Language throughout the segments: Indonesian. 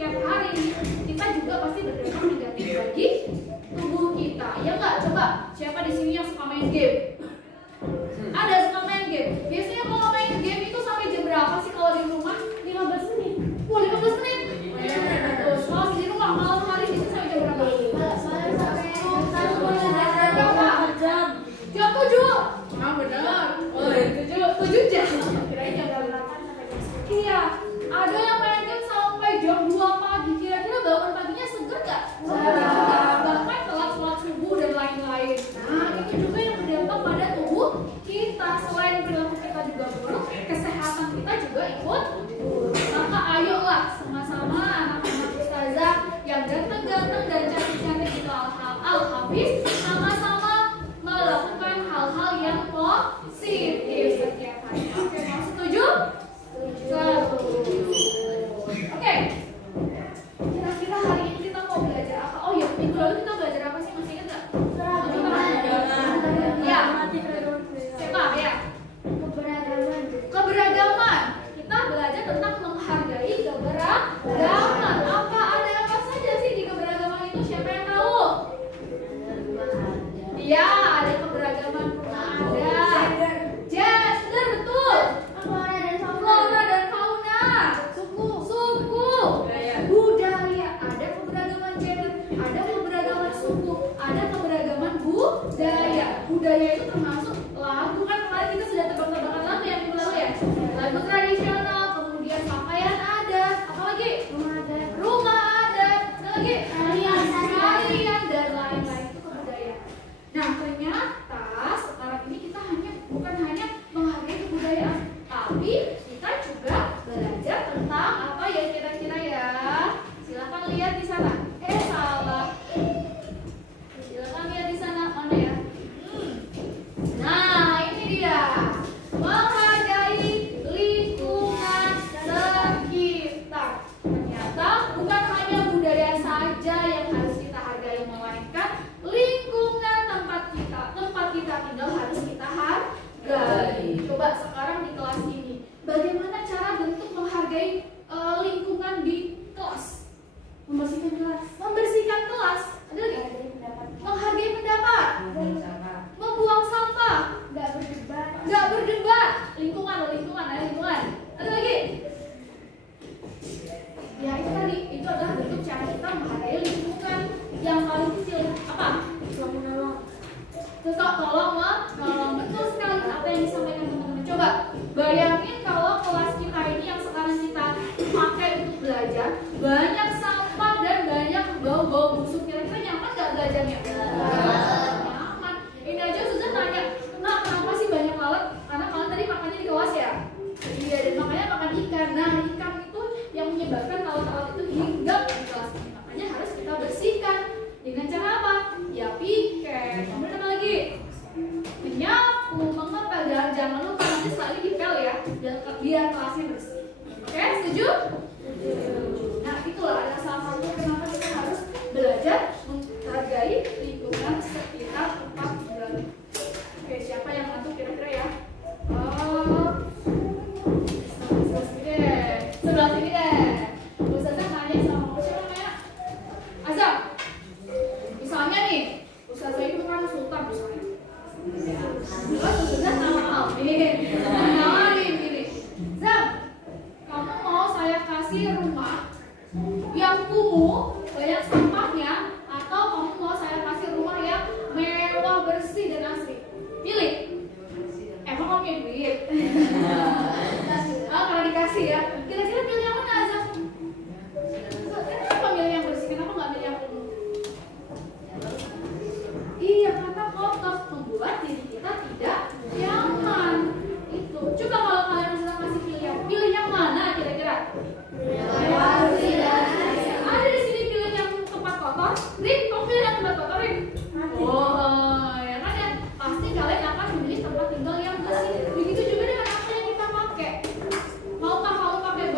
setiap hari, kita juga pasti berdampak negatif bagi tubuh kita. Ya nggak? Coba Coba, siapa di sini yang suka main game? Ada suka main game. Biasanya kalau main game itu sampai jam berapa sih kalau di rumah? 15 menit. Wah, 15 menit. Terus kalau di rumah malam hari itu sampai jam berapa? Jam 7. Nah, benar. Oh, 7 jam. Kirain jam 8 sampai jam 10. Iya, ada yang main game sampai jam 2 pagi. Kira-kira bangun paginya seger gak? Bahkan telat sholat subuh dan lain-lain. Nah, itu juga yang berdampak pada tubuh kita. Selain perilaku kita juga buruk, kesehatan kita juga ikut buruk. Maka ayolah sama-sama anak-anak ustazah yang ganteng-ganteng dan cantik-cantik itu al-hafiz, sama-sama melakukan hal-hal yang positif setiap hari. Oke, mau setuju? Setuju. Oke. Kira-kira hari ini kita mau belajar apa? Oh ya, minggu lalu kita belajar apa sih? Masih ingat nggak? Ya. Siapa ya? Keberagaman. Kita belajar tentang menghargai keberagaman. Apa saja sih di keberagaman itu? Siapa yang tahu? Iya, ada keberagaman ada. Gender, betul. Flora dan fauna. Suku. Budaya. Ada keberagaman gender, ada keberagaman suku, ada keberagaman budaya. Budaya itu termasuk lagu, kan kemarin kita sudah tebak-tebakan lagu yang minggu lalu ya. Lagu tradisional, kemudian pakaian adat, apa lagi? Rumah adat, apa lagi? Tarian dan lain-lain, itu kebudayaan. Nah, ternyata sekarang ini kita bukan hanya menghargai kebudayaan, tapi kita juga belajar tentang apa ya kira-kira ya. Silakan lihat di sana. Salah. Silakan lihat di sana, mana ya? Nah, ini dia. Menghargai lingkungan sekitar. Ternyata bukan hanya budaya saja yang harus kita hargai, melainkan lingkungan tempat kita tinggal harus kita hargai. Coba sekarang di kelas ini, bagaimana cara bentuk menghargai lingkungan di kelas? Membersihkan kelas. Ada lagi? Menghargai pendapat. Membuang sampah. Nggak berdebat. Lingkungan. Ada lagi? Ya, itu tadi. Itu adalah bentuk cara kita menghargai lingkungan. Yang paling kecil apa? Tolong. Betul sekali apa yang disampaikan teman-teman. Coba bayangin kalau kelas kita ini yang sekarang kita pakai untuk belajar banyak sampah dan banyak bau-bau busuk. Kira-kira nyaman nggak belajarnya? Nyaman. Ini aja Susan tanya, kenapa sih banyak lalat? Karena kalian tadi makannya di kelas ya? Iya, dan makanya makan ikan. Nah, ikan itu yang menyebabkan lalat-lalat itu hinggap di kelas ini. Makanya harus kita bersihkan. Dengan cara apa? Ya piket. Kemudian apa lagi? Menyapu, mengepel. Jangan lupa nanti selalu dipel ya, biar kelasnya bersih. Oke, setuju? Nah, itulah ada salah satu kenapa kita harus belajar menghargai lingkungan sekitar tempat tinggal. Oke, siapa yang ngantuk kira-kira ya? Sebelah sini deh. Ustazah nanya sama siapa namanya? Azam. Misalnya nih, Ustazah itu kan sultan misalnya. Ustazah nama Alvin. Gini. Zam, kamu mau saya kasih rumah yang kumuh, banyak sampahnya, atau kamu mau saya kasih rumah yang mewah, bersih dan asri? Pilih. Emang kamu punya duit? Karena dikasih ya. Kira-kira pilih yang mana, Azam? Kenapa milih yang bersih? Kenapa nggak milih yang kumuh? Iya, karena kotor membuat diri kita tidak nyaman. Itu. Coba kalau kalian sudah kasih pilih yang mana kira-kira? Ada di sini pilih yang tempat kotor. Rin, kamu pilih yang tempat kotor, Rin? Oh, ya kan ya. Pasti kalian akan memilih tempat tinggal yang bersih. Begitu juga dengan apa yang kita pakai. Maukah kamu pakai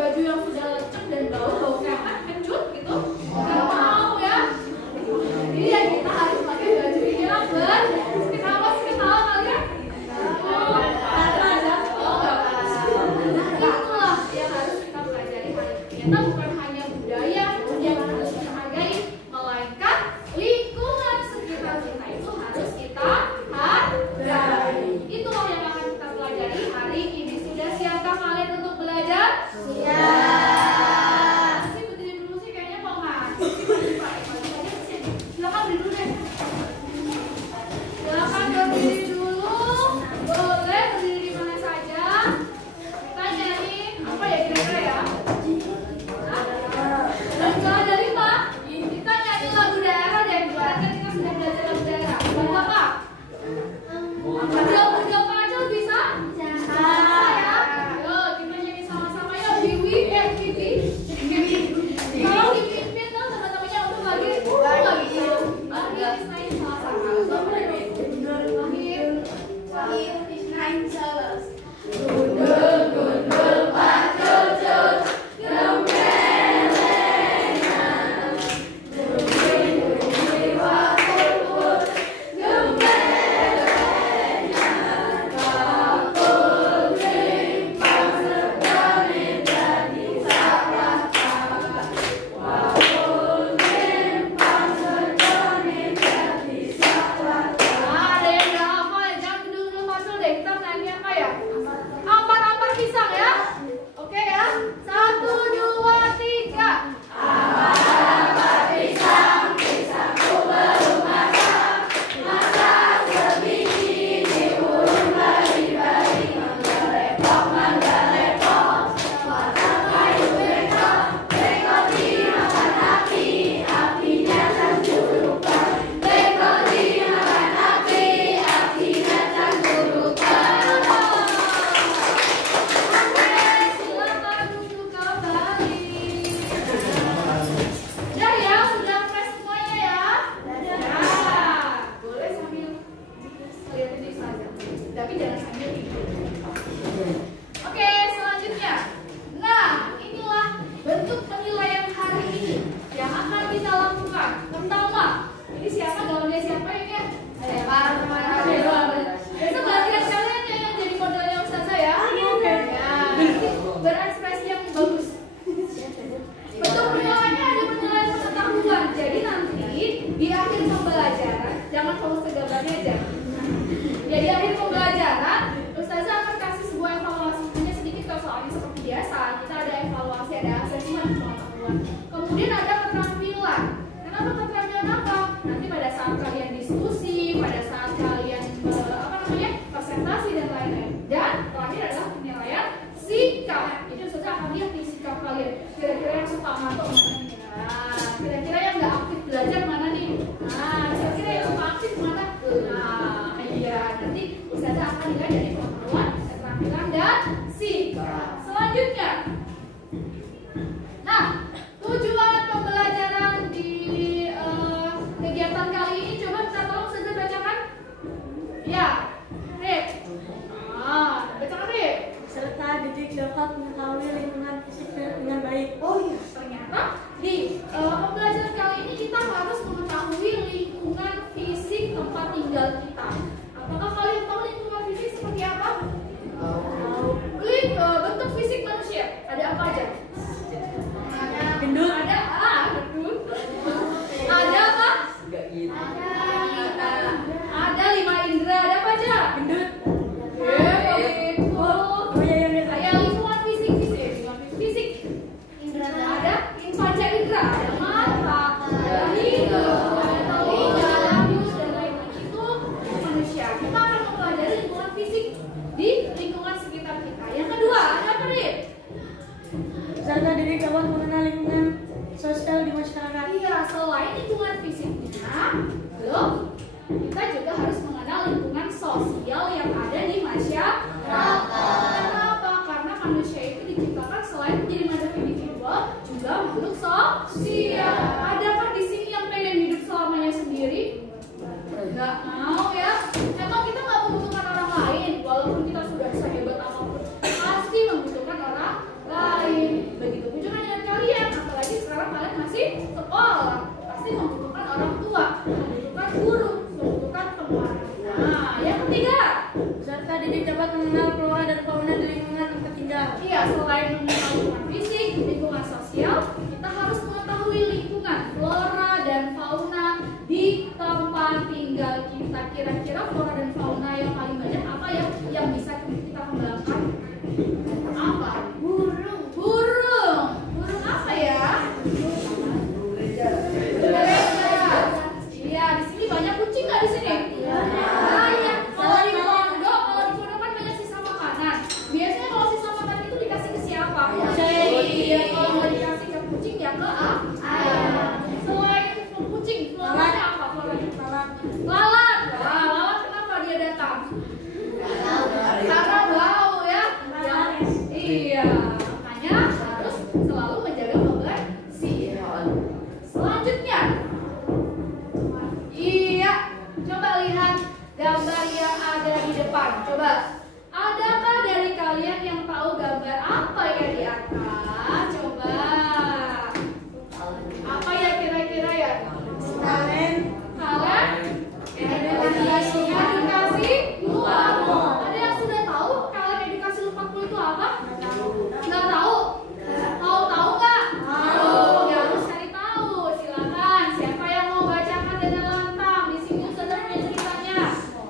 Ya di akhir pembelajaran, Ustazah akan kasih sebuah evaluasi. Hanya sedikit kalau soalnya seperti biasa. Kita ada evaluasi, ada asesmen pengetahuan. Kemudian ada keterampilan. Kenapa keterampilan apa? Nanti pada saat kalian diskusi, pada saat kalian presentasi dan lain-lain. Dan terakhir adalah penilaian sikap. Jadi Ustazah akan lihat nih sikap kalian. Kira-kira yang suka ngantuk mana nih? Nah, kira-kira yang nggak aktif belajar mana nih? Nah, kira-kira yang suka aktif mana? Nah, iya. Nanti Ustazah akan lihat dari pengetahuan, keterampilan, dan sikap. Selanjutnya, nah, tujuan pembelajaran di kegiatan kali ini coba kita tolong Ustazah bacakan. Ya, Rip. Bacakan Rip. Serta didik dapat mengetahui lingkungan fisik dengan baik. Oh iya, ternyata di pembelajaran kali ini kita harus mengetahui lingkungan fisik tempat tinggal kita. Apakah kalian tahu lingkungan fisik seperti apa? Bentuk fisik manusia ada apa aja? Gendut. Gendut. Ada apa? Ada 5 indera. Ada apa aja? Gendut. Lingkungan fisik. Ada panca indera, ada mata, ada hidung, ada telinga, rambut, dan lain-lain. Itu manusia. Kita akan mempelajari lingkungan fisik di lingkungan sekitar kita. Yang kedua, ada apa nih? Serta didik dapat mengenal lingkungan sosial di masyarakat. Iya, selain lingkungan fisiknya, kita juga harus mengenal lingkungan sosial yang ada di masyarakat. Kenapa? Karena manusia itu diciptakan selain menjadi makhluk individual, juga makhluk sosial. Adakah di sini yang pengen hidup selamanya sendiri? Nggak mau ya. Emang kita nggak membutuhkan orang lain, walaupun kita sudah sehebat apapun, pasti membutuhkan orang lain. Begitu juga dengan kalian, apalagi sekarang kalian masih sekolah, pasti membutuhkan orang tua, membutuhkan guru, membutuhkan teman. Nah, yang ketiga, Serta didik dapat mengenal flora dan fauna di lingkungan tempat tinggal. iya, selain mengenal lingkungan fisik, lingkungan sosial, kita harus mengetahui lingkungan flora dan fauna di tempat tinggal kita. Kira-kira flora dan fauna yang paling banyak apa ya yang bisa kita kembangkan? Apa? Burung apa ya? Iya, di sini banyak kucing nggak di sini? Banyak. Kalau di pondok kan banyak sisa makanan. Biasanya kalau sisa makanan itu dikasih ke siapa? Iya, kalau mau dikasih ke kucing ya ke ayam. Selain kucing, floranya apa? Lalat. Wah, lalat kenapa dia datang? Karena bau ya. Iya, makanya harus selalu menjaga kebersihan. Selanjutnya, iya, coba lihat gambar yang ada di depan. Coba, adakah dari kalian yang tahu gambar apa ya di atas? Coba, apa ya kira-kira ya? Kalian edukasi lupaku. Ada yang sudah tahu kalian edukasi lupaku itu apa? Nggak tahu? Mau tahu nggak? Mau. Ya harus cari tahu. Silakan. Siapa yang mau bacakan dengan lantang? Di sini sudah punya ceritanya.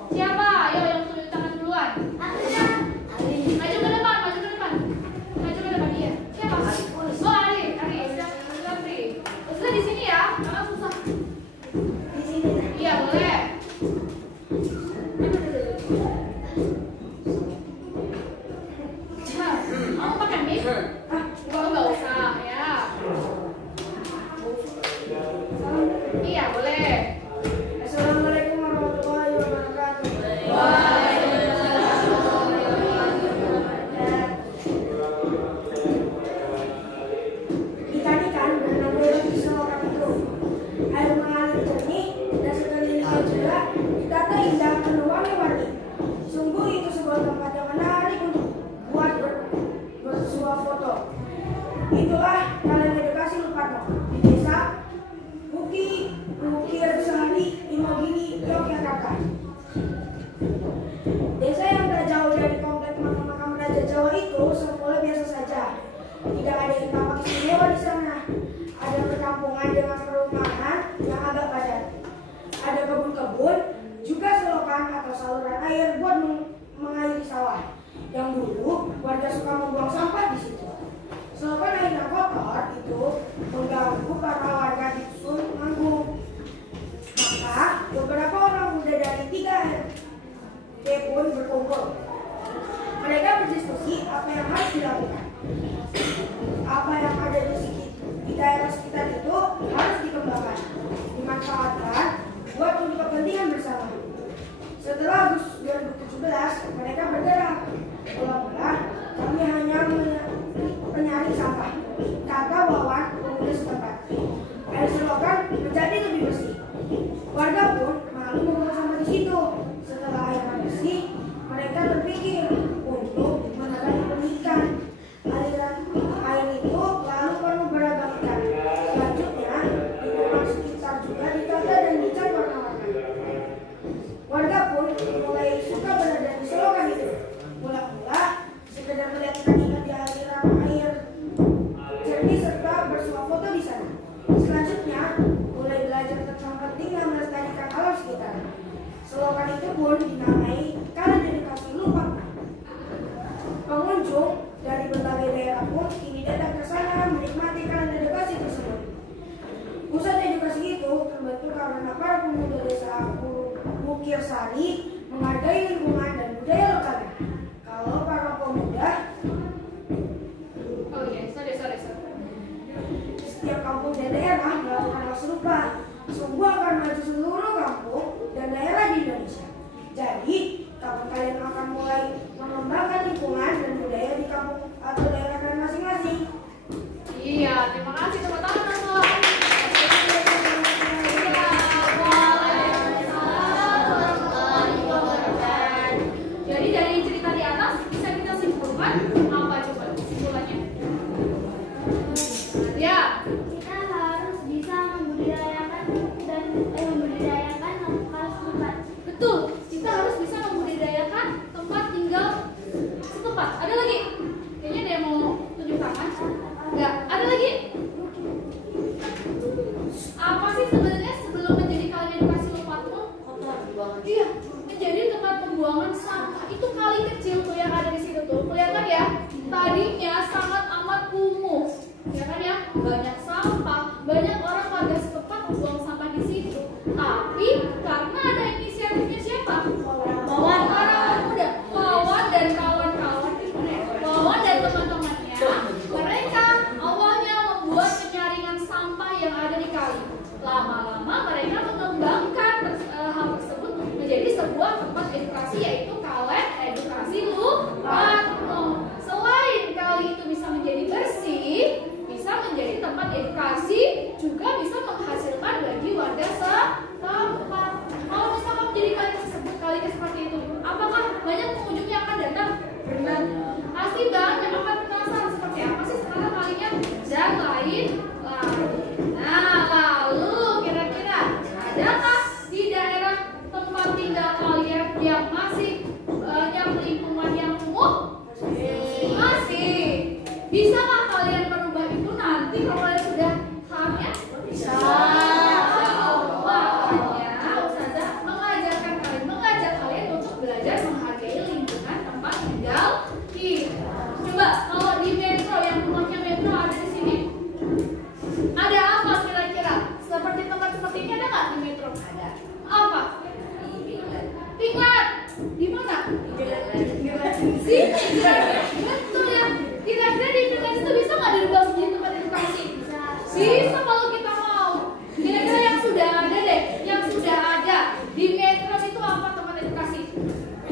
Siapa? Ayo yang tunjuk tangan duluan. Maju ke depan. Iya. Siapa? Oh, Ari. Sudah di sini ya. Karena susah. Iya, boleh. Mau pakai mic? Oh, nggak usah ya. Iya, boleh. Assalamualaikum warahmatullahi wabarakatuh. Ikan-ikan bernamanya seorang itu. Air mengalir jernih dan sekelilingnya juga ditata indah pun berkumpul. Mereka berdiskusi apa yang harus dilakukan. Apa yang ada di daerah sekitar itu harus dikembangkan, dimanfaatkan buat untuk kepentingan bersama. Setelah Agustus 2017, mereka bergerak. Mula-mula kami hanya menyaring sampah, kata Wawan pemuda setempat. Air selokan menjadi lebih bersih. Warga pun malu membuang sampah di situ. Setelah air bersih, mereka berpikir untuk menangani pemilikan. Aliran air itu lalu perlu beragam ikan. Selanjutnya, lingkungan sekitar juga ditata dan dicat warna-warna. Warga pun mulai suka berada di selokan itu. Mula-mula sekedar melihat ikan-ikan di aliran air jernih serta bersuah foto di sana. Selanjutnya, mulai belajar tentang pentingnya melestarikan alam sekitar. Selokan itu pun dinamai Kala Dedikasi Lupa. Pengunjung dari berbagai daerah pun kini datang ke sana menikmati Kala Dedikasi tersebut. Pusat edukasi itu terbentuk karena para pemuda desa Bukir Sari menghargai lingkungan dan budaya lokalnya. Kalau para pemuda setiap kampung dan daerah melakukan hal serupa, sungguh akan maju seluruh kampung dan daerah di Indonesia. Jadi, kapan kalian akan mulai mengembangkan lingkungan dan budaya di kampung atau daerah kalian masing-masing? Iya, terima kasih teman-teman. Jadi dari cerita di atas bisa kita simpulkan apa coba kesimpulannya? Ya, Kita harus bisa membudidayakan lokal setempat. betul. Kita harus bisa membudidayakan tempat tinggal setempat. Ada lagi? Kayaknya ada yang mau tunjuk tangan. Enggak. Ada lagi? Apa sih sebenarnya sebelum menjadi kali edukasi lupa tuh? Iya, menjadi tempat pembuangan sampah. Itu kali kecil tuh yang ada di situ tuh. Kelihatan ya? Tadinya sangat amat kumuh. Ya kan ya? Banyak sampah, banyak orang warga setempat membuang sampah di situ. Tapi karena ada inisiatifnya siapa? Wawan muda, Wawan dan kawan-kawan, Wawan dan teman-temannya. Mereka awalnya membuat penyaringan sampah yang ada di kali. Lama-lama mereka mengembangkan hal tersebut menjadi sebuah tempat edukasi, yaitu Kalen Edukasi Lupatno. Selain kali itu bisa menjadi bersih, bisa menjadi tempat edukasi, juga bisa menghasilkan bagi warga setempat. Kalau misalkan menjadi kali seperti itu, apakah banyak pengunjung yang akan datang? Benar. Pasti banyak, akan penasaran seperti apa sih sekarang kalinya dan lain. Nah, lalu kira-kira adakah di daerah tempat tinggal kalian yang masih banyak lingkungan yang kumuh? Masih. Bisakah kalian merubah itu nanti kalau kalian sudah saatnya? Bisa. Makanya Ustazah mengajak kalian untuk belajar menghargai lingkungan tempat tinggal kita. Coba kalau di metro, yang rumahnya metro ada di sini, ada apa kira-kira? Seperti tempat seperti ini ada nggak di metro? Ada. Apa? Tingkat. Di mana? Sini. Betul ya. Kira-kira di Pingat itu bisa nggak dirubah menjadi tempat edukasi? Bisa kalau kita mau. Kira-kira yang sudah ada deh, yang sudah ada di metro itu apa tempat edukasi?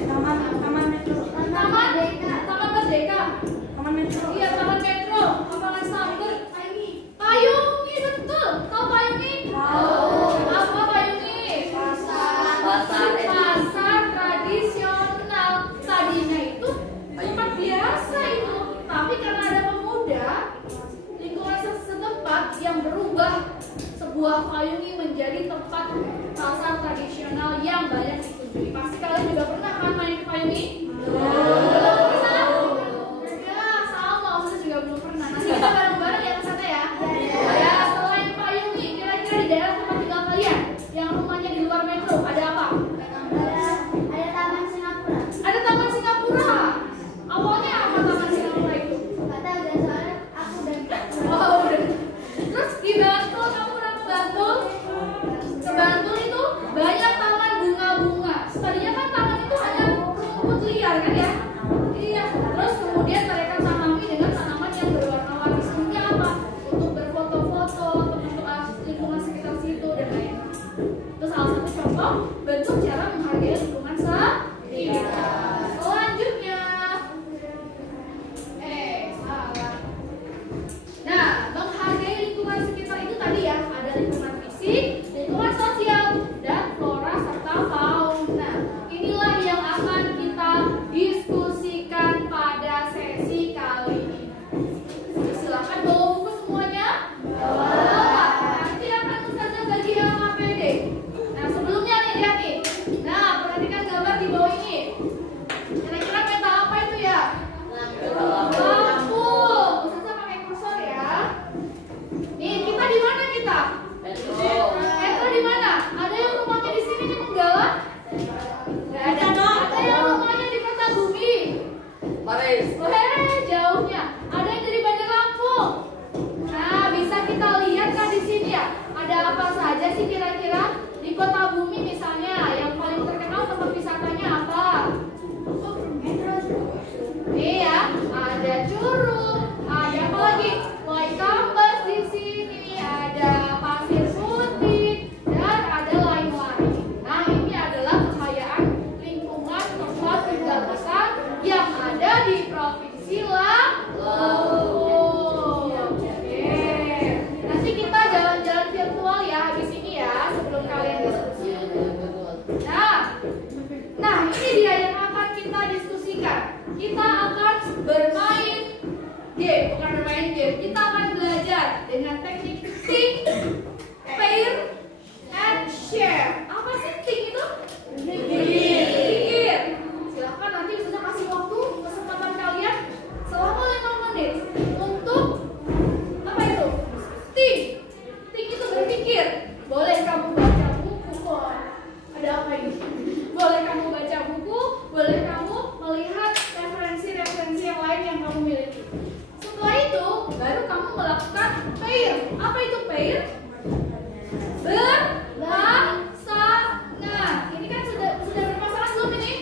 Taman Metro. Taman Merdeka. Taman Metro. Iya, Taman Metro. Lapangan Samber. Payungi, betul. Tahu Payungi? Tahu. Apa Payungi? Pasar tradisional. Tadinya itu tempat biasa itu, tapi karena ada pemuda lingkungan setempat yang berubah sebuah Payungi menjadi tempat pasar tradisional yang banyak dikunjungi. Pasti kalian juga pernah kan main ke Payungi? Belum pernah? Ya, sama, Ustaz juga belum pernah. Nanti kita bareng-bareng ya ke sana ya. Ya, selain Payungi, kira-kira di daerah tempat tinggal kalian yang rumahnya di luar metro ada apa? Ada Taman Singapura. Ada Taman Singapura. Awalnya apa Taman Singapura itu? Nggak tahu dan soalnya aku dan Wow, terus di Bantul, kamu pernah ke Bantul? Ke Bantul itu banyak taman bunga-bunga. Tadinya kan taman itu hanya Jauhnya. Ada yang dari Bandar Lampung. Nah, bisa kita lihat kan di sini ya. Ada apa saja sih kira-kira? Di Kota Bumi misalnya, yang paling terkenal tempat wisatanya apa? Iya, ada Curug, ada apa lagi? Loy Kambas di sini, ada Pasir Putih, dan ada lain-lain. Nah, ini adalah kekayaan lingkungan tempat pendakian yang ada di Provinsi Lampung. Oke, nanti kita jalan-jalan virtual ya habis ini ya, sebelum kalian diskusi. Nah, ini dia yang akan kita diskusikan. Kita akan bermain game, bukan bermain game. Kita akan belajar dengan teknik think, pair, and share. Apa sih think itu? Pikir. Silahkan nanti bisa kasih waktu kesempatan kalian selama 5 menit untuk apa itu? Think. Think itu berpikir. Boleh kamu baca buku kok. Ada apa ini? Boleh kamu baca buku, boleh kamu melihat referensi-referensi yang lain yang kamu miliki. Setelah itu, baru kamu melakukan pair. Apa itu pair? Berpasangan. Ini kan sudah berpasangan belum ini?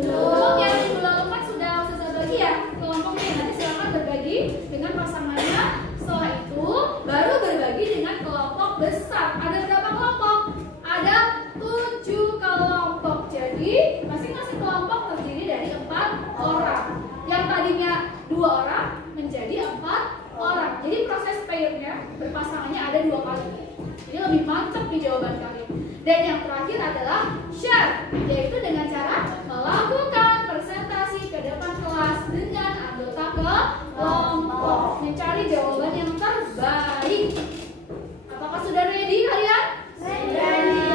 Belum. Yang minggu lalu kan sudah bagi ya kelompoknya. Nanti silakan berbagi dengan pasangannya. Setelah itu, baru berbagi dengan kelompok besar. Ada berapa kelompok? Ada 7 kelompok. Jadi masing-masing kelompok terdiri dari 4 orang. Yang tadinya 2 orang menjadi 4 orang. Jadi proses pairnya berpasangannya ada 2 kali. Ini lebih mantap di jawaban kalian. Dan yang terakhir adalah share, yaitu dengan cara melakukan presentasi ke depan kelas dengan anggota kelompok, mencari jawaban yang terbaik. Apakah sudah ready kalian? Ready.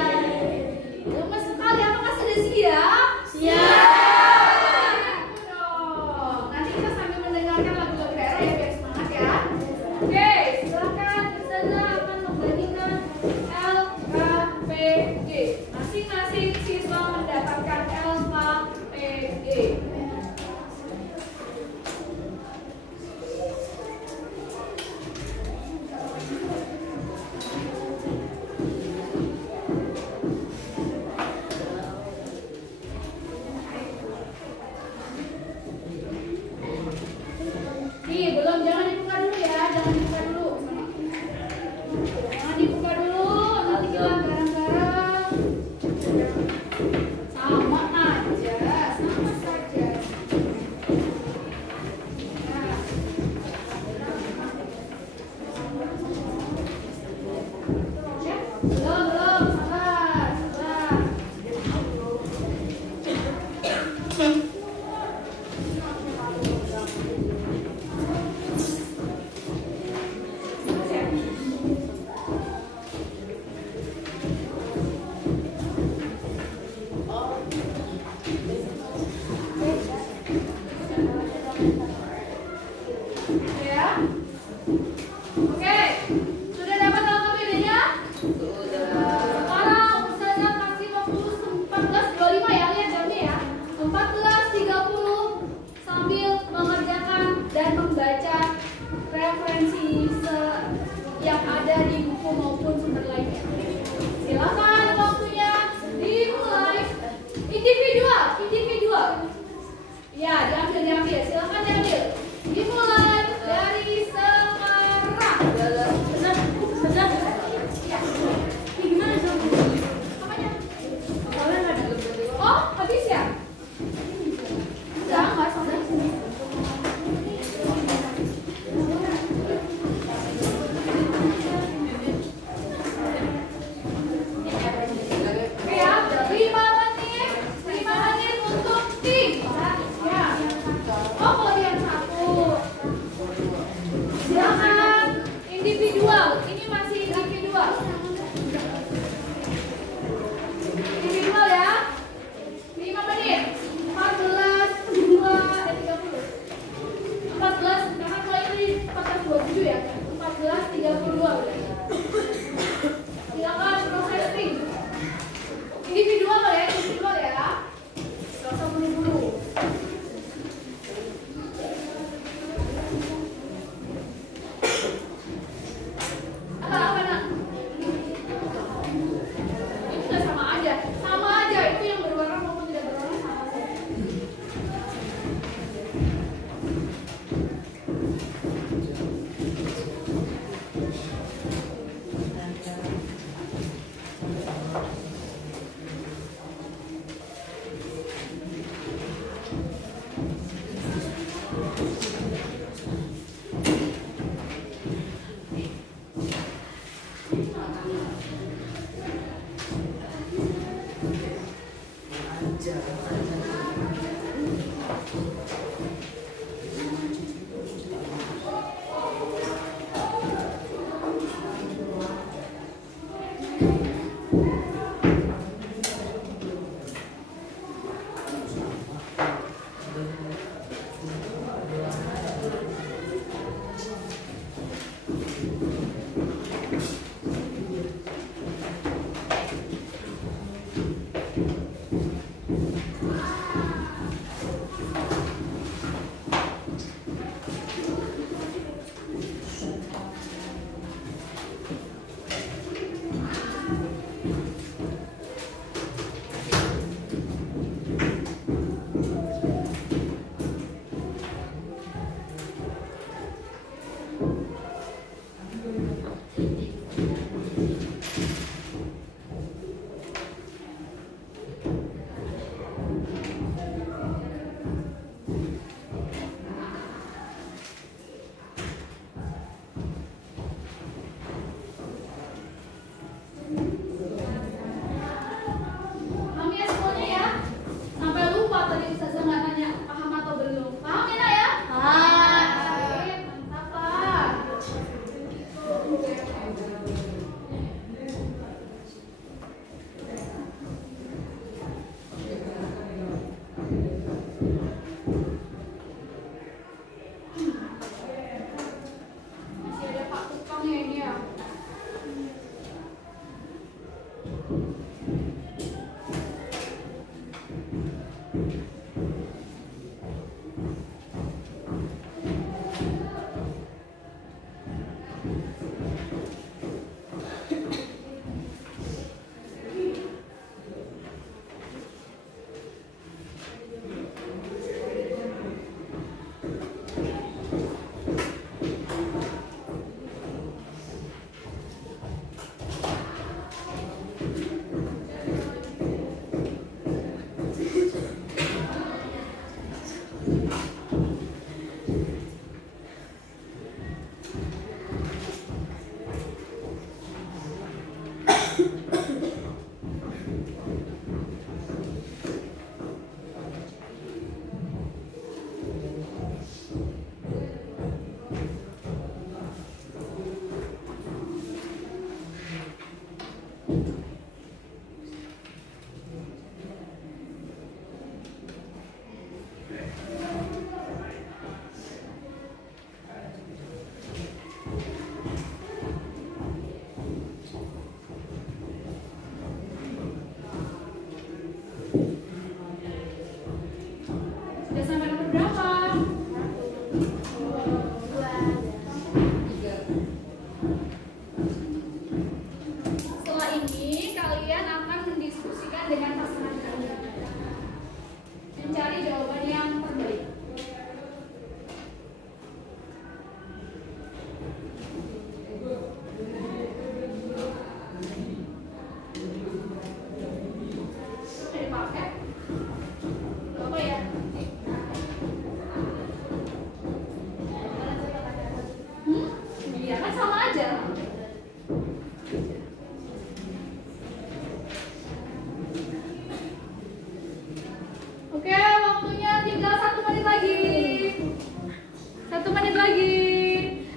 Gemes sekali. Apakah sudah siap? Siap. Nanti kita sambil mendengarkan lagu-lagu daerah ya biar semangat ya. Oke, silakan Ustazah akan membagikan LKPG. Masing-masing siswa mendapatkan LKPG. Nih, belum, jangan dibuka dulu ya, jangan dibuka dulu. Jangan dibuka dulu, nanti kita garang-garang. Sama aja, sama saja. Nah. Ya, belum, sabar, sabar. Ya. Oke. Sudah dapat LKPD-nya? Sudah. Sekarang Ustazah kasih waktu 14.25 ya, lihat jamnya ya. 14.30 sambil mengerjakan dan membaca referensi yang ada di buku maupun sumber lainnya. Silakan waktunya dimulai. Individual. Ya, diambil. Silakan diambil. Dimulai dari sekarang. Ustazah. Ya. Ini gimana sama? Apanya? Soalnya nggak ada. Oh, habis ya? Enggak sampai sini. Oke ya, 5 menit untuk tim. Ya. Oh, kalian 1.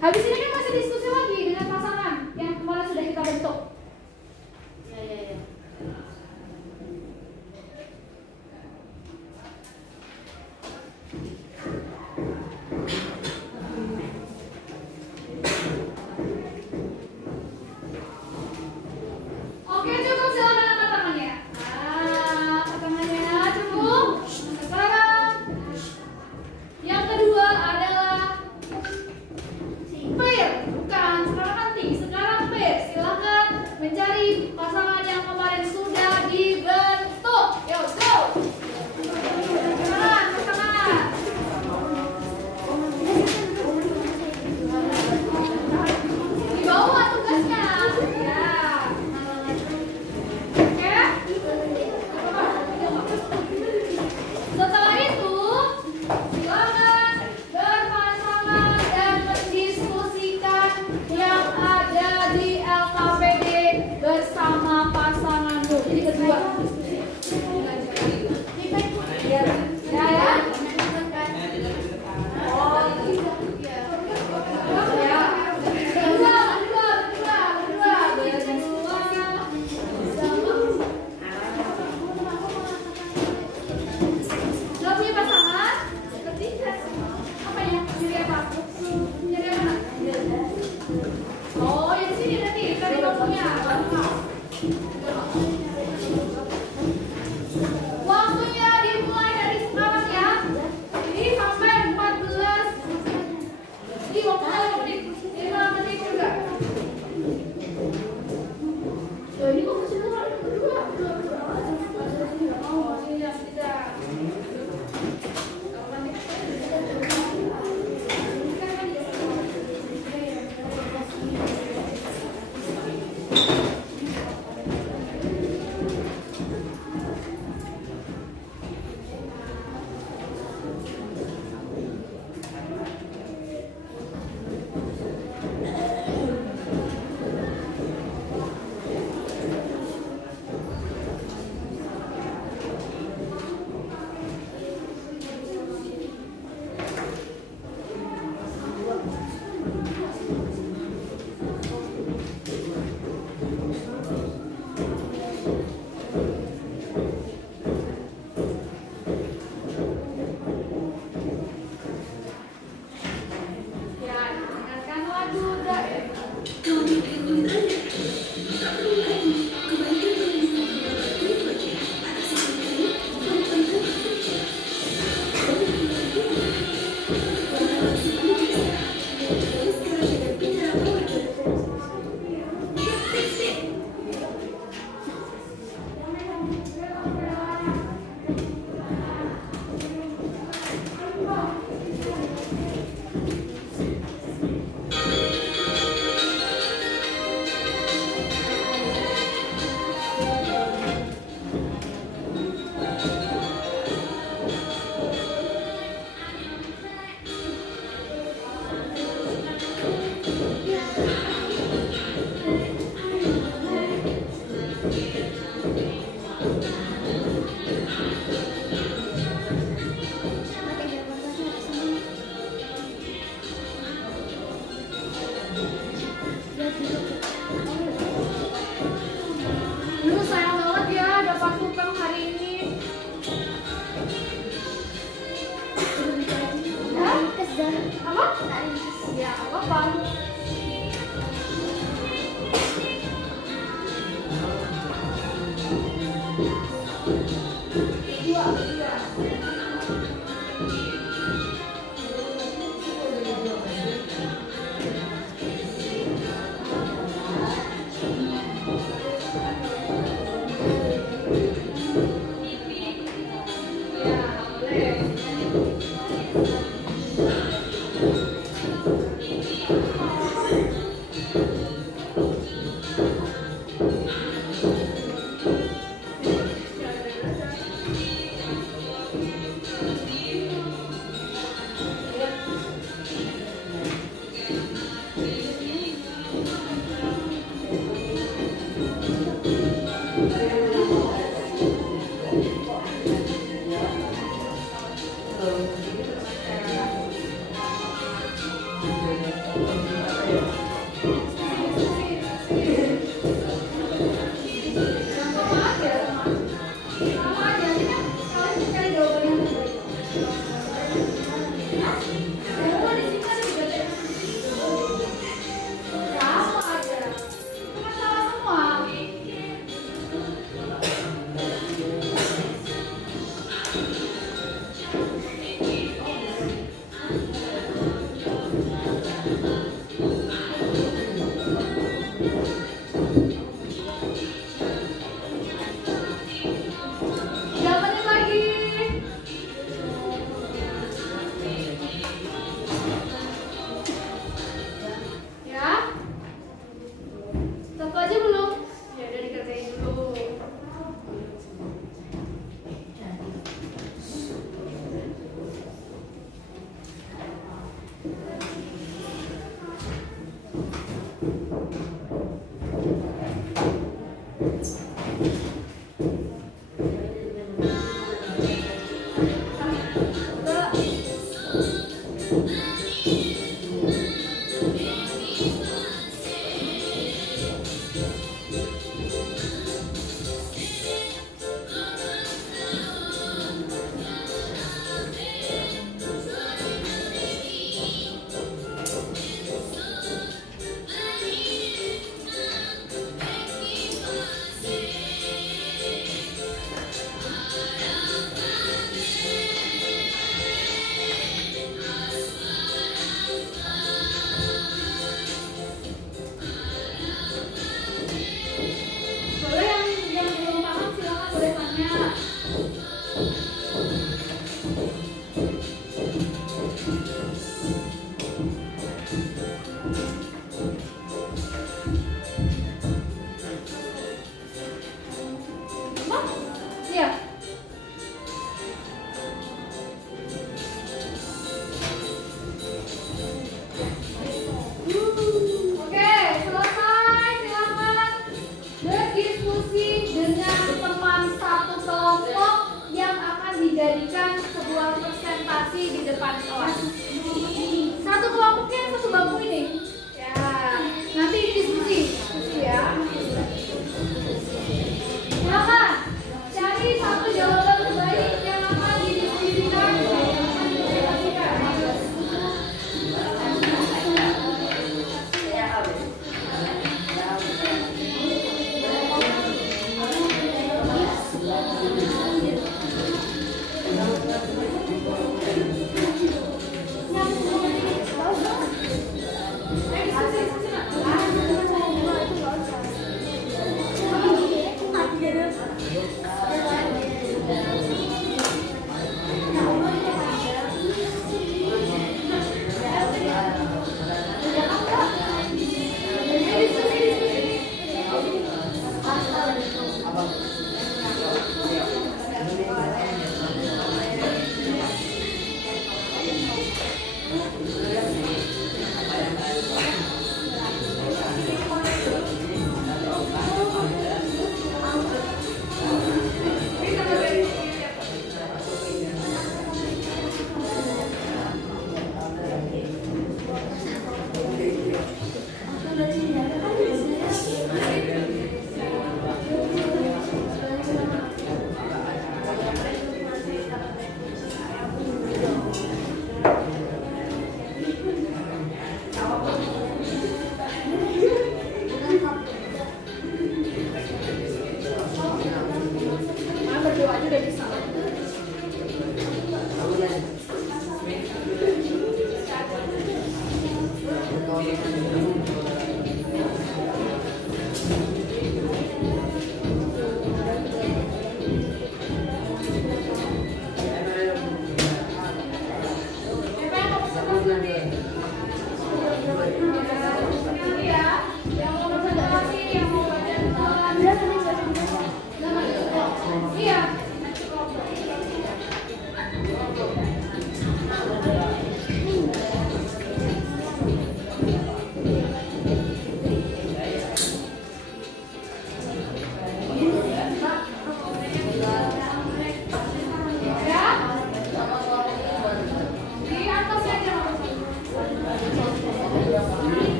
Habis ini kan masih diskusi lagi dengan pasangan yang kemarin sudah kita bentuk. Oke, cukup, silakan angkat tangannya. Angkat tangannya, cukup. Sekarang yang kedua adalah P. Apa? Ya, apa?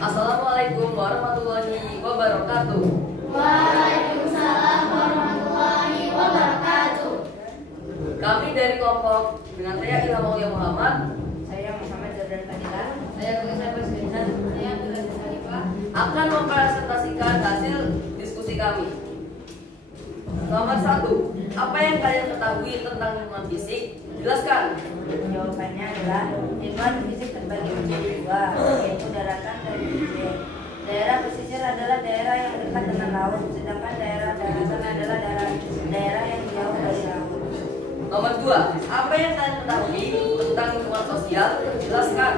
Assalamualaikum warahmatullahi wabarakatuh. Waalaikumsalam warahmatullahi wabarakatuh. Kami dari kelompok dengan saya Ilham Aulia Muhammad, Saya Muhammad Jabran Fadila. saya Tugas Salifah, Saya Tugas Salifah. akan mempresentasikan hasil diskusi kami. Nomor 1, apa yang kalian ketahui tentang lingkungan fisik? Jelaskan. Jawabannya adalah lingkungan fisik terbagi menjadi dua, yaitu daratan dan pesisir. Daerah pesisir adalah daerah yang dekat dengan laut, sedangkan daerah daratan adalah daerah yang jauh dari laut. Nomor 2, apa yang kalian ketahui tentang lingkungan sosial? Jelaskan.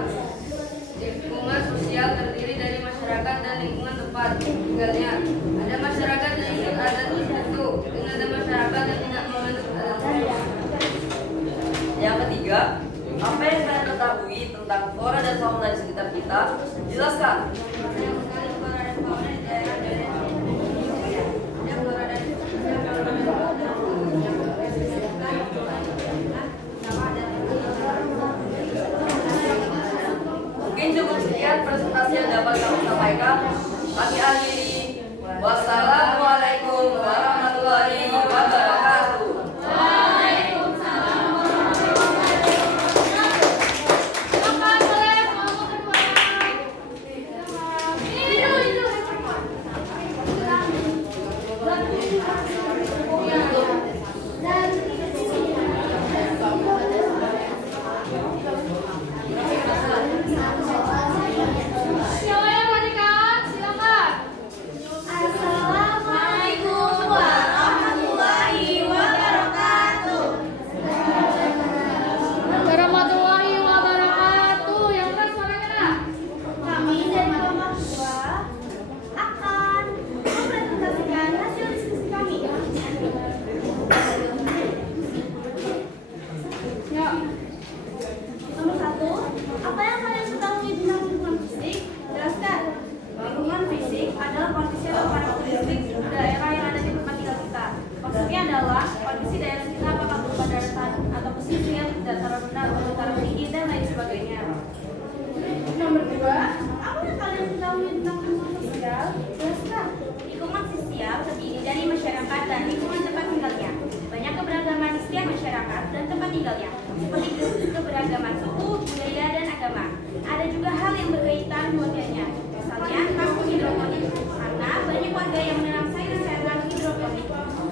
Lingkungan sosial terdiri dari masyarakat dan lingkungan tempat tinggalnya. Ada masyarakat yang ikut adat tertentu, dan ada masyarakat yang tidak menganut adat tertentu. Yang ketiga, apa yang kalian ketahui tentang flora dan fauna di sekitar kita? Jelaskan. Banyak sekali flora dan fauna di daerah-daerah Indonesia. Ada flora dan Mungkin cukup sekian presentasi yang dapat kami sampaikan. Kami akhiri. Wassalamualaikum warahmatullahi wabarakatuh. Silakan boleh ngomong kedua. Itu. Siapa yang matikan? Silakan. Assalamualaikum warahmatullahi wabarakatuh. Warahmatullahi wabarakatuh. Yang keras suaranya. Kami dari kelompok 2 akan mempresentasikan hasil diskusi kami. Ya. Nomor 1, apa yang kalian ketahui tentang lingkungan fisik? Jelaskan. lingkungan fisik adalah kondisi atau karakteristik daerah yang ada di tempat tinggal kita. Maksudnya adalah kondisi daerah kita apakah berupa daratan atau pesisir, dataran rendah atau dataran tinggi dan lain sebagainya. Nomor 2, apa yang kalian ketahui tentang lingkungan sosial? Jelaskan. Lingkungan sosial terdiri dari masyarakat dan lingkungan tempat tinggalnya. Banyak keberagaman di setiap masyarakat dan tempat tinggalnya, seperti keberagaman suku, budaya, dan agama. Ada juga hal yang berkaitan keluarganya, misalnya kampung hidroponik, karena banyak warga yang menanam sayur-sayuran hidroponik,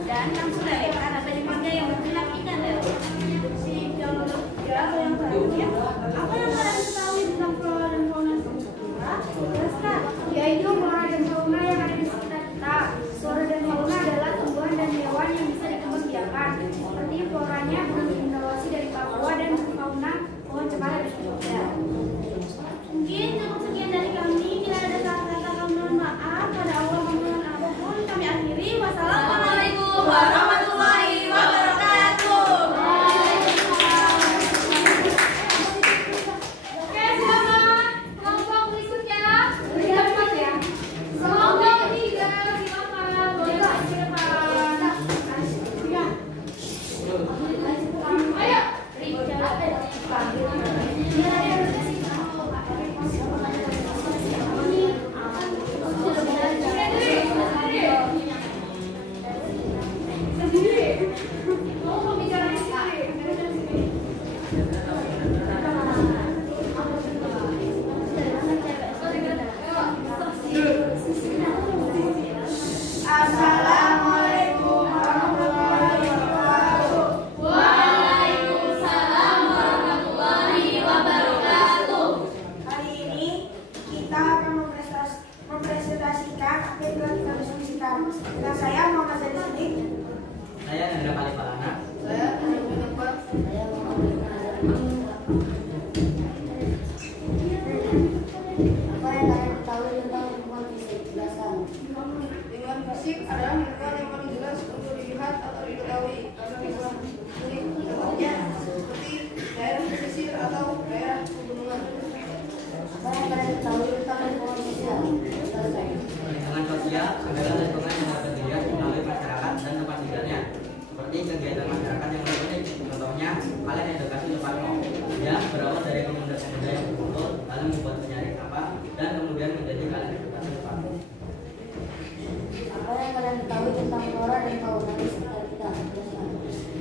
dan kampung lele, karena banyak warga yang berternak ikan lele. Yang nomor 3, yang terakhir, apa yang kalian ketahui tentang flora dan fauna Nusantara? Jelaskan. Yaitu flora dan fauna yang ada di sekitar kita. Flora dan fauna adalah tumbuhan dan hewan yang bisa dikembangbiakan, seperti floranya burung cendrawasih dari Papua dan fauna pohon cemara dari Jogja. Mungkin cukup sekian dari kami. Bila ada kata-kata kami mohon maaf. Pada Allah mohon ampun. Kami akhiri. Wassalamualaikum warahmatullahi wabarakatuh. Oke, silakan. Kelompok berikutnya. Cepat ya. Kelompok 3, silakan. Boleh maju ke depan. Ayo. Assalamualaikum warahmatullahi wabarakatuh. Waalaikumsalam warahmatullahi wabarakatuh. Hari ini kita akan mempresentasikan apa yang telah kita diskusikan. Dengan saya Muhammad Zadi Sidik. Saya Hendra Kalipalana. Apa yang kalian ketahui tentang lingkungan fisik? Jelaskan. Lingkungan fisik adalah lingkungan yang paling jelas untuk dilihat atau diketahui karena lingkungan fisik contohnya seperti daerah pesisir atau daerah pegunungan. Apa yang kalian ketahui tentang lingkungan sosial? Jelaskan. Lingkungan sosial adalah lingkungan yang dapat dilihat melalui masyarakat dan tempat tinggalnya, seperti kegiatan masyarakat yang berunik. Contohnya, kalian edukasi tempat mau, yang berawal dari pemuda-pemuda yang berkumpul, lalu membuat penyaring sampah, dan kemudian menjadi kalian edukasi tempat. Apa yang kalian ketahui tentang flora dan fauna di sekitar kita? Jelaskan.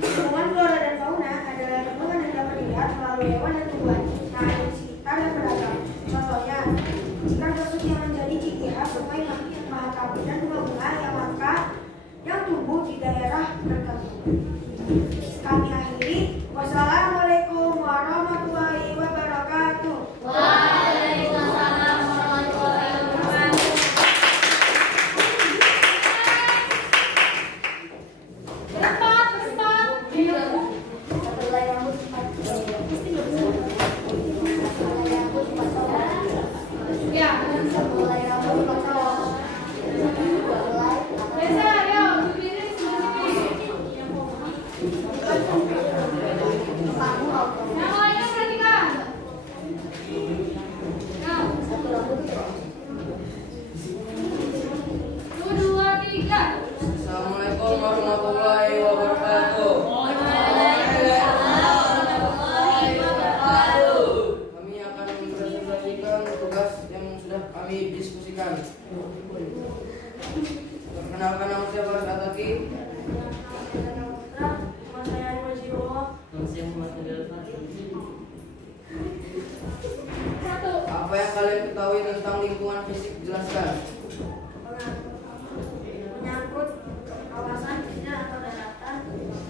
Lingkungan flora dan fauna adalah lingkungan yang dapat dilihat melalui hewan dan tumbuhan yang ada di sekitar dan beragam. Contohnya, jika sesuatu yang menjadi ciri khas dan bunga-bunga yang tumbuh di daerah tertentu. Kami akhiri. Wassalamualaikum warahmatullahi wabarakatuh. Waalaikumsalam warahmatullahi wabarakatuh. Berempat. Ya. Reza, ayo berdiri sebelah sini. Yang lainnya perhatikan. Nah. 1, 2, 3. Assalamualaikum warahmatullahi wabarakatuh. Kami akan mempresentasikan tugas yang sudah kami diskusikan. Perkenalkan, nama saya Faris Ataki. Apa yang kalian ketahui tentang lingkungan fisik? Jelaskan. Menyangkut kawasan pesisir atau daratan.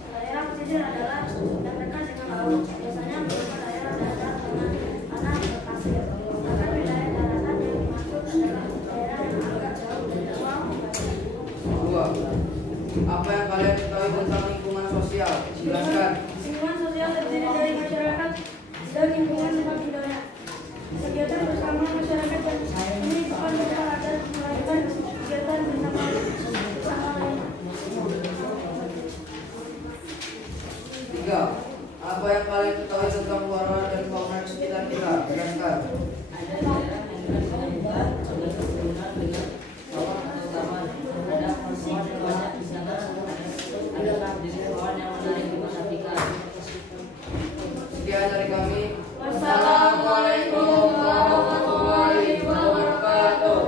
Daerah pesisir adalah yang dekat dengan laut. Biasanya berupa daerah datar dengan tanah berpasir. Sedangkan wilayah daratan yang dimaksud adalah daerah yang agak jauh dari ruang. 2. Apa yang kalian ketahui tentang lingkungan sosial? Jelaskan. Lingkungan sosial terdiri dari masyarakat dan lingkungan tempat tinggalnya. Kegiatan bersama masyarakat dan ini bukan berupa adat, melainkan kegiatan bersama lain. 3. Apa yang kalian ketahui tentang flora dan fauna di sekitar kita? Jelaskan. Ada daerah yang berkelanjutan sudah berhubungan dengan bawah atau taman. Ada pohon yang banyak di sana. Ada jenis pohon yang menarik diperhatikan. Sekian dari kami. Wassalamualaikum warahmatullahi wabarakatuh.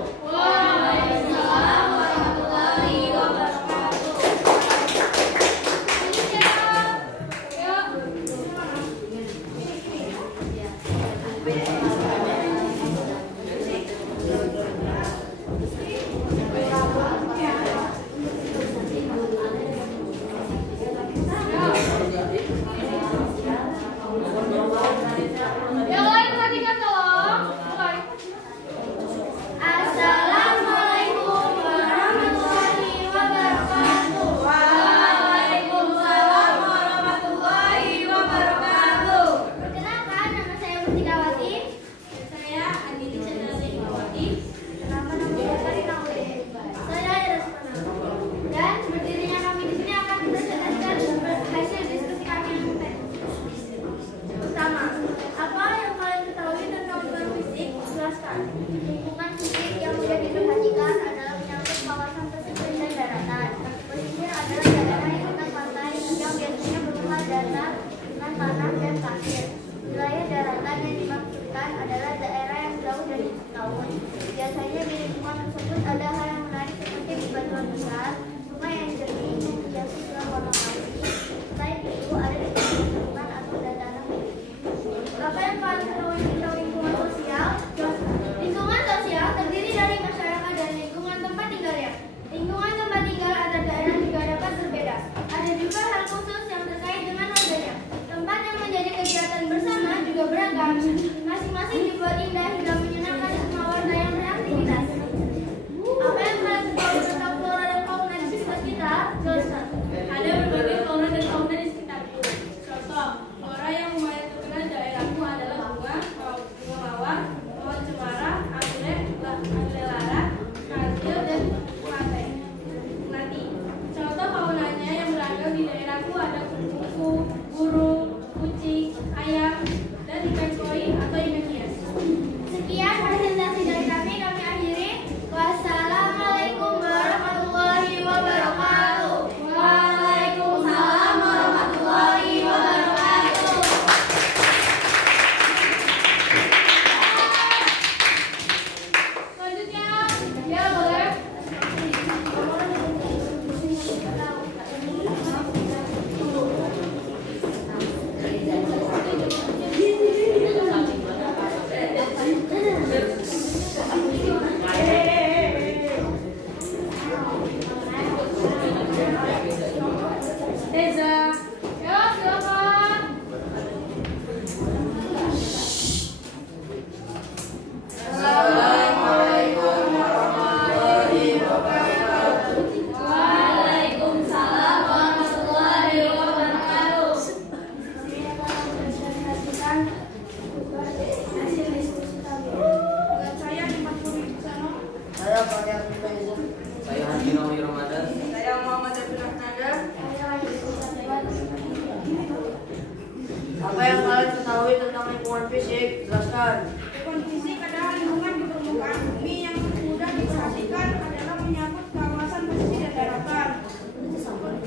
diperhatikan? Lingkungan fisik adalah lingkungan di permukaan bumi yang mudah diperhatikan adalah menyangkut kawasan pesisir dan daratan.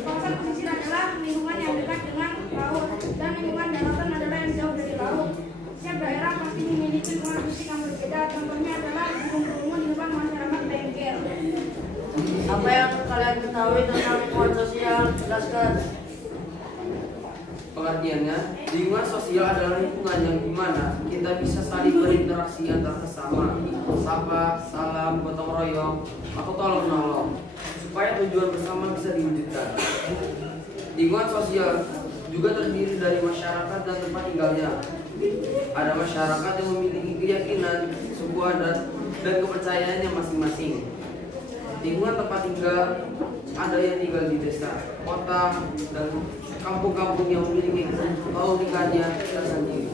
Kawasan pesisir adalah lingkungan yang dekat dengan laut dan lingkungan daratan adalah yang jauh dari laut. Setiap daerah pasti memiliki lingkungan fisik yang berbeda. Contohnya adalah gunung-gunung di depan masyarakat Bengkel. Apa yang kalian ketahui tentang lingkungan sosial? Jelaskan. Pengertiannya, lingkungan sosial adalah lingkungan yang dimana kita bisa saling berinteraksi antar sesama, sapa, salam, gotong royong, atau tolong menolong, supaya tujuan bersama bisa diwujudkan. Lingkungan sosial juga terdiri dari masyarakat dan tempat tinggalnya. Ada masyarakat yang memiliki keyakinan, suku adat, dan kepercayaannya masing-masing. Lingkungan tempat tinggal ada yang tinggal di desa, kota, dan kampung-kampung yang memiliki keunikannya tersendiri.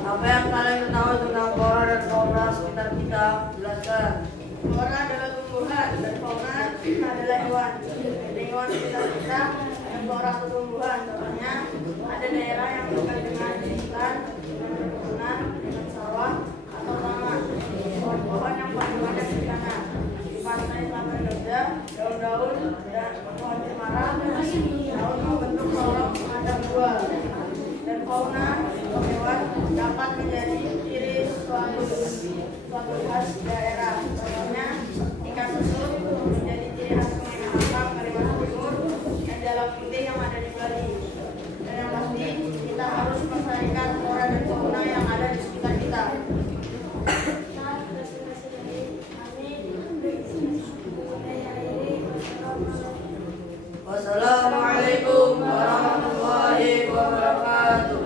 Apa yang kalian ketahui tentang flora dan fauna sekitar kita? Jelaskan. Flora adalah tumbuhan dan fauna adalah hewan. Lingkungan sekitar kita dan flora atau tumbuhan. Contohnya ada daerah yang dekat dengan hutan, dengan perkebunan, dengan sawah atau taman. Pohon-pohon yang paling banyak di sana. Di pantai selatan Jogja, daun-daun dan pohon cemara daun membentuk kolom menghadap buah. Dan fauna atau hewan dapat menjadi ciri suatu khas daerah. Contohnya ikan susut menjadi ciri khas Sungai Mahakam, Kalimantan Timur, dan dalam putih yang ada di Bali. Dan yang pasti kita harus melestarikan flora dan fauna yang ada di sekitar kita. Wassalamualaikum warahmatullahi wabarakatuh.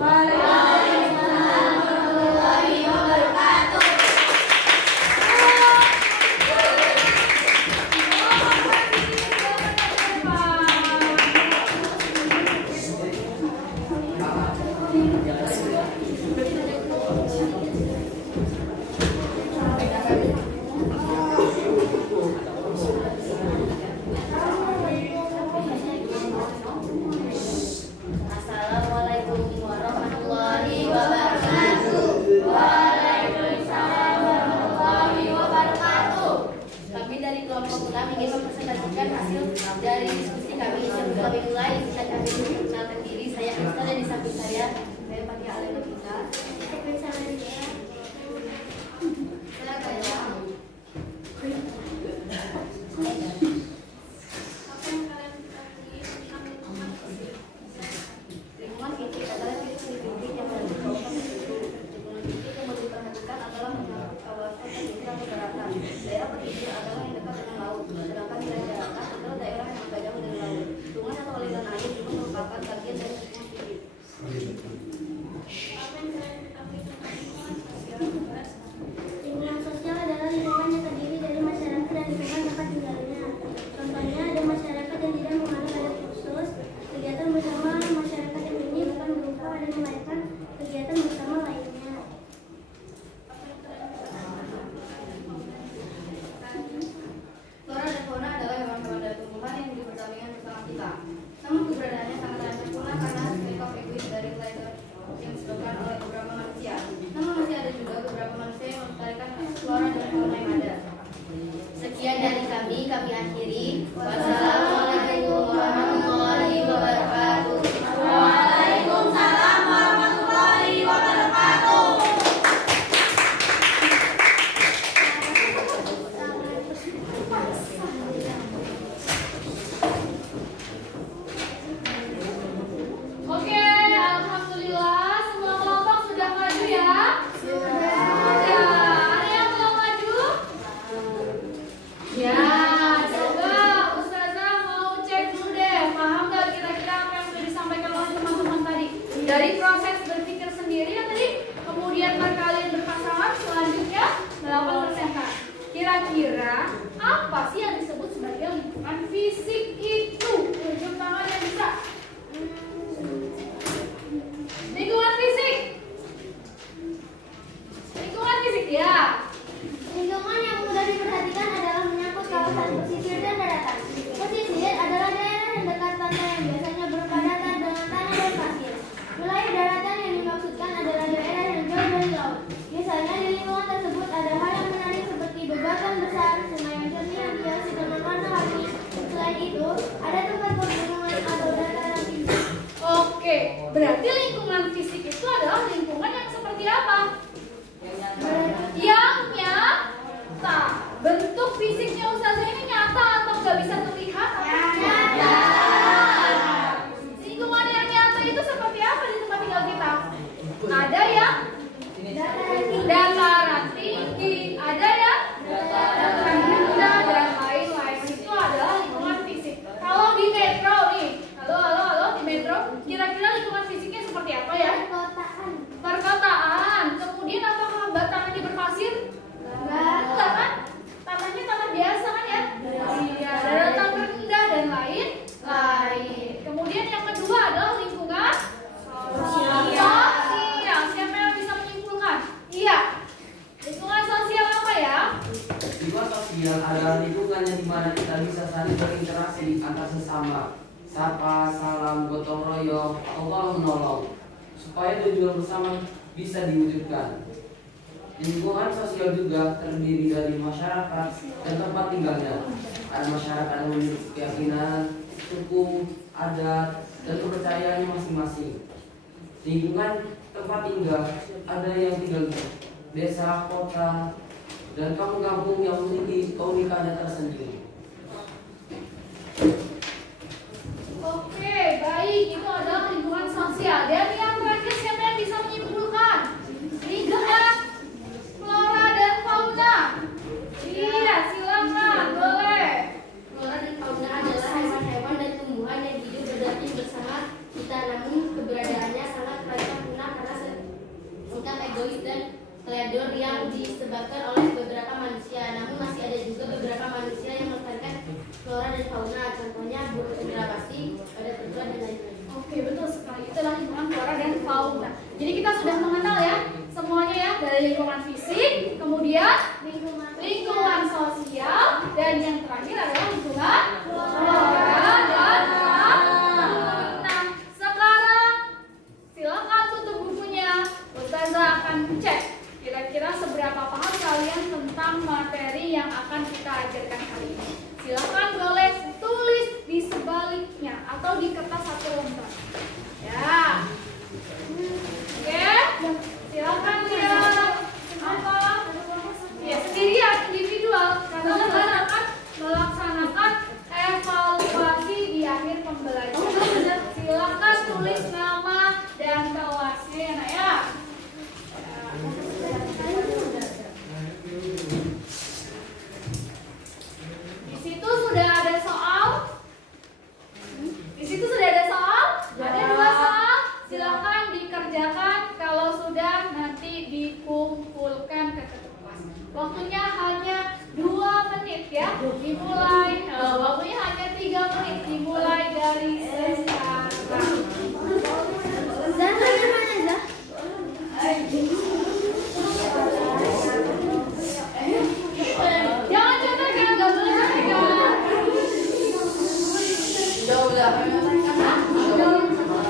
Assalamualaikum warahmatullahi wabarakatuh. Waalaikumsalam warahmatullahi wabarakatuh. Kami dari kelompok 6 ingin mempresentasikan hasil dari diskusi kami. Sebelum kami mulai, bisa kami mengenalkan diri. Saya Krista dan di samping saya Fatia Alena Pita. Saya Kaya. Lingkungan fisik adalah ciri-ciri fisik yang diperhatikan adalah kawasan pesisir atau daratan. Daerah pesisir adalah yang dekat dengan laut, sedangkan wilayah daratan adalah daerah yang agak jauh dari laut. Sungai atau aliran air juga merupakan bagian dari lingkungan fisik. Lingkungan sosial adalah lingkungan yang terdiri dari masyarakat dan lingkungan tempat tinggalnya. Contohnya ada masyarakat yang tidak mengalami adat khusus. Kegiatan bersama masyarakat yang ini bukan berupa dan melainkan kegiatan bersama lainnya. Flora dan fauna adalah hewan-hewan dan tumbuhan yang hidup berdampingan bersama kita. Namun keberadaannya sangat terancam punah karena mereka egois dari wilayah yang disebabkan oleh beberapa manusia. Namun masih ada juga beberapa manusia yang melestarikan flora dan fauna yang ada. Sekian dari kami akhiri. Wassalamualaikum warahmatullahi wabarakatuh. Waalaikumsalam warahmatullahi wabarakatuh. Oke, alhamdulillah semua kelompok sudah maju ya. Sudah. Ada yang belum maju? Ya, coba Ustazah lingkungannya di mana kita bisa saling berinteraksi antar sesama, sapa, salam, gotong royong, atau tolong menolong, supaya tujuan bersama bisa diwujudkan. Lingkungan sosial juga terdiri dari masyarakat dan tempat tinggalnya. Ada masyarakat yang memiliki keyakinan, suku, adat, dan kepercayaannya masing-masing. Lingkungan tempat tinggal ada yang tinggal di desa, kota, dan kampung-kampung yang memiliki keunikannya tersendiri. Oke, baik, itu adalah lingkungan sosial. Dan yang terakhir, siapa yang bisa menyimpulkan? Lingkungan flora dan fauna. Iya, silakan, boleh. Flora dan fauna adalah hewan-hewan dan tumbuhan yang hidup berdamping bersama kita, namun keberadaannya sangat terancam punah karena sikap egois dan teledor yang disebabkan oleh beberapa manusia. Namun masih ada juga beberapa manusia yang melestarikan flora dan fauna, contohnya burung cendrawasih, pada tujuan dan lain-lain. Oke, betul sekali. Itulah lingkungan flora dan fauna. Jadi kita sudah mengenal ya semuanya ya, dari lingkungan fisik, kemudian lingkungan sosial, dan yang terakhir adalah lingkungan flora dan fauna. Nah, sekarang silakan tutup bukunya. Ustazah akan cek kira-kira seberapa paham kalian tentang materi yang akan kita ajarkan hari ini. Silakan boleh tulis di sebaliknya atau di kertas satu lembar. Ya. Oke. Silakan lihat apa? Ya, sendirian, individual. Karena kalian akan melaksanakan evaluasi di akhir pembelajaran. Silakan tulis nama dan kelasnya ya, Nak ya. Di situ sudah ada soal. Di situ sudah ada soal. Ada 2 soal. Silakan dikerjakan. Kalau sudah nanti dikumpulkan ke kertas. Waktunya hanya 2 menit ya. Dimulai. Waktunya hanya 3 menit. Dimulai dari sekarang. Jangan contohkan, nggak boleh contohkan.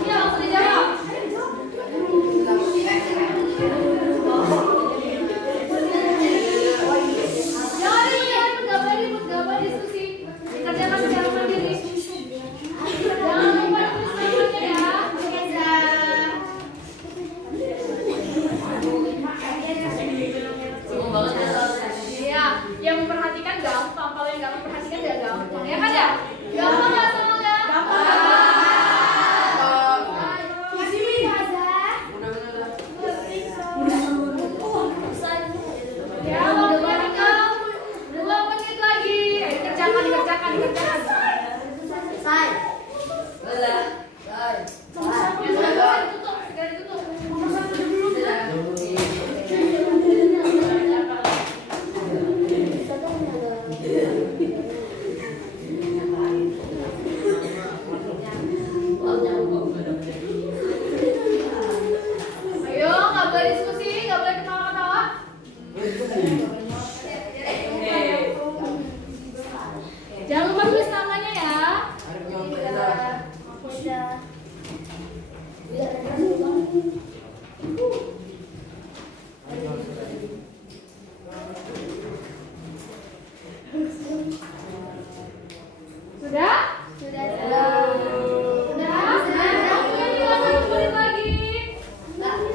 Ya, langsung dijawab. Jangan dilihat, nggak boleh diskusi. Dikerjakan secara mandiri. Jangan lupa tulis namanya ya. Iya, yang memperhatikan gampang. Kalau yang nggak memperhatikan nggak gampang, ya kan ya? Gampang nggak soalnya? Gampang. Ya, waktunya tinggal 2 menit lagi. Dikerjakan. Selesai. Ya, sudah ditutup. Ayo, nggak boleh diskusi, nggak boleh ketawa-ketawa. Jangan lupa tulis namanya ya. Sudah? Sudah. Waktunya tinggal 1 menit lagi. Sudah.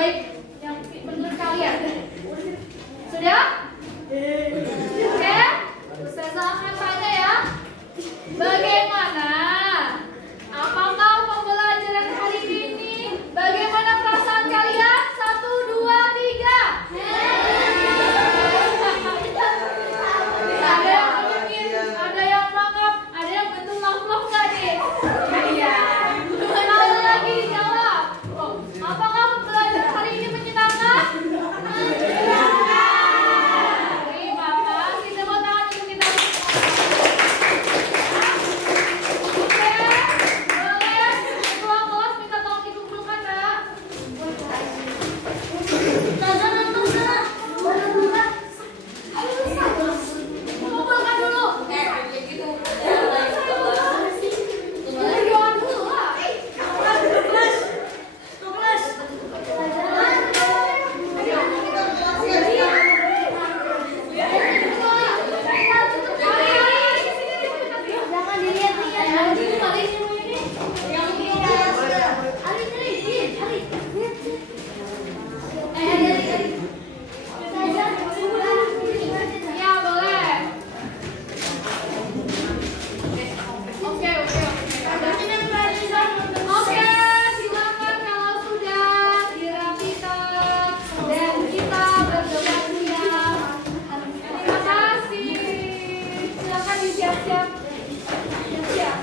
terbaik yang menurut kalian? Sudah? Oke, Ustazah akan tanya ya. Bagaimana? Apakah pembelajaran hari ini? Bagaimana perasaan kalian? 1, 2, 3. Ada yang mungkin, ada yang mangap, ada yang bentuk love nggak nih? Iya. Sekali lagi jawab. Oh, apakah pembelajaran hari ini menyenangkan? Terima kasih. Tepuk tangan untuk kita. Oke, boleh. Ketua kelas minta tolong dikumpulkan, Mbak. Kumpulkan dulu. Berdoa dulu lah. Jangan dilihat-lihat. Ya, boleh. Oke. Oke, silakan kalau sudah dirapikan dan kita berdoa siap. Terima kasih. Silakan disiap-siap. Siap.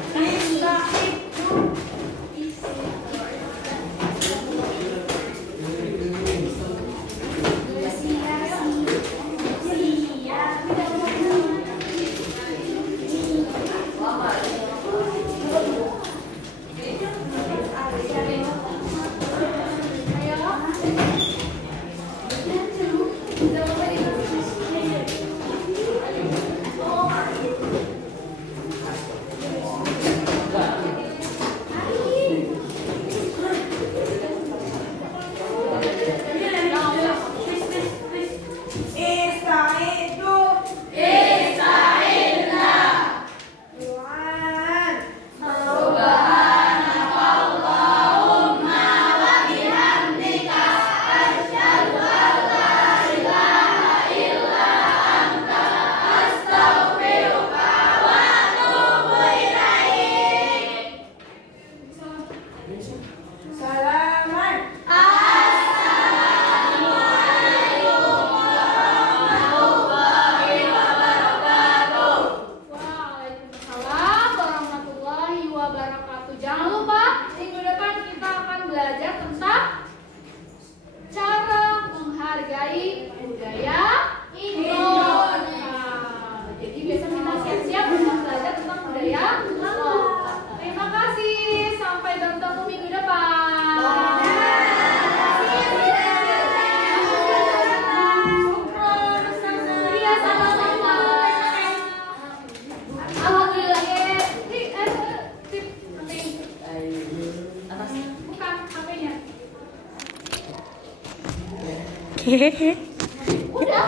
Waalaikumsalam warahmatullahi wabarakatuh. Jangan lupa minggu depan kita akan belajar tentang cara menghargai budaya Indonesia. Jadi besok kita siap-siap untuk belajar tentang budaya lokal. Terima kasih. Sampai bertemu minggu depan. Iya, sama-sama. Alhamdulillah ya. Bukan HP-nya. Udah.